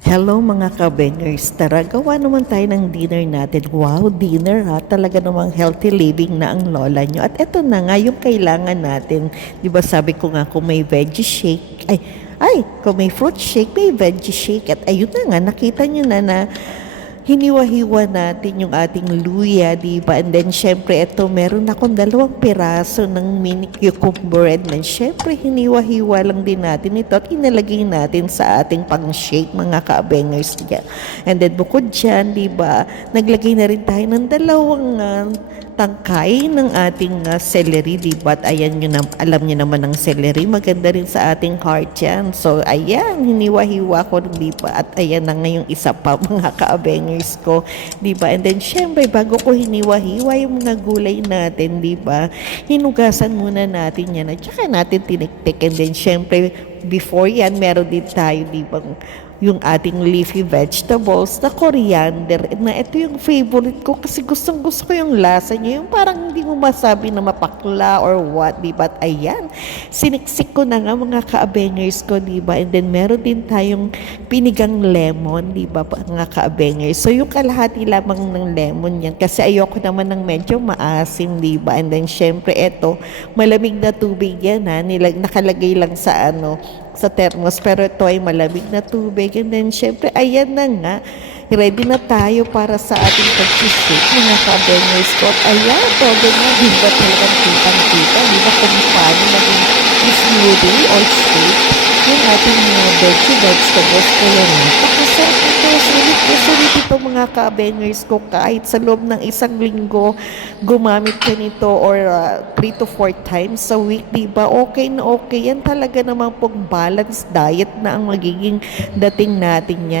Hello mga ka-bangers, tara gawa naman tayo ng dinner natin. Wow, dinner ha, talaga namang healthy living na ang lola nyo. At eto na nga yung kailangan natin. Di ba sabi ko nga kung may veggie shake, kung may fruit shake, may veggie shake. At ayun na nga, nakita nyo na hiniwa-hiwa natin yung ating luya, di ba? And then, syempre, ito, meron akong 2 piraso ng mini cucumber. And then, syempre, hiniwa-hiwa lang din natin ito at inalagay natin sa ating pang-shake, mga ka-bangers dyan. And then, bukod dyan, di ba, naglagay na rin tayo ng 2 tangkay ng ating celery, di ba? At ayan nyo na, alam nyo naman ng celery, maganda rin sa ating heart yan. So, ayan, hiniwa-hiwa ko, di ba? At ayan na ngayong isa pa, mga ka-bangers ko, di ba? And then, syempre, bago ko hiniwa-hiwa yung mga gulay natin, di ba? Hinugasan muna natin yan at saka natin tiniktik. And then, syempre, before yan, meron din tayo, di ba? Yung ating leafy vegetables na coriander na ito yung favorite ko kasi gustong gusto ko yung lasa niya, yung parang hindi mo masabi na mapakla or what, di ba? At ayan, siniksik ko na nga mga ka-abengers ko, di ba? And then meron din tayong pinigang lemon, di ba mga ka-abengers? So yung kalahati lamang ng lemon yan kasi ayoko naman ng medyo maasim, di ba? And then syempre ito, malamig na tubig yan ha, nakalagay lang sa sa thermos, pero ito ay malamig na tubig. And then, syempre, ayan na nga, ready na tayo para sa ating pag-shake, mga ka-bangers ko. At ayan, todo nga, di ba talagang kitang-kita, di ba kung paano naging smoothie or shake yung ating mga vegetables ko yan. Napakasarap ito, sulit ito mga ka-bangers ko, kahit sa loob ng 1 linggo, gumamit ka nito or 3 to 4 times a week, di ba? Okay na okay. Yan talaga naman pong balanced diet na ang magiging dating natin yan.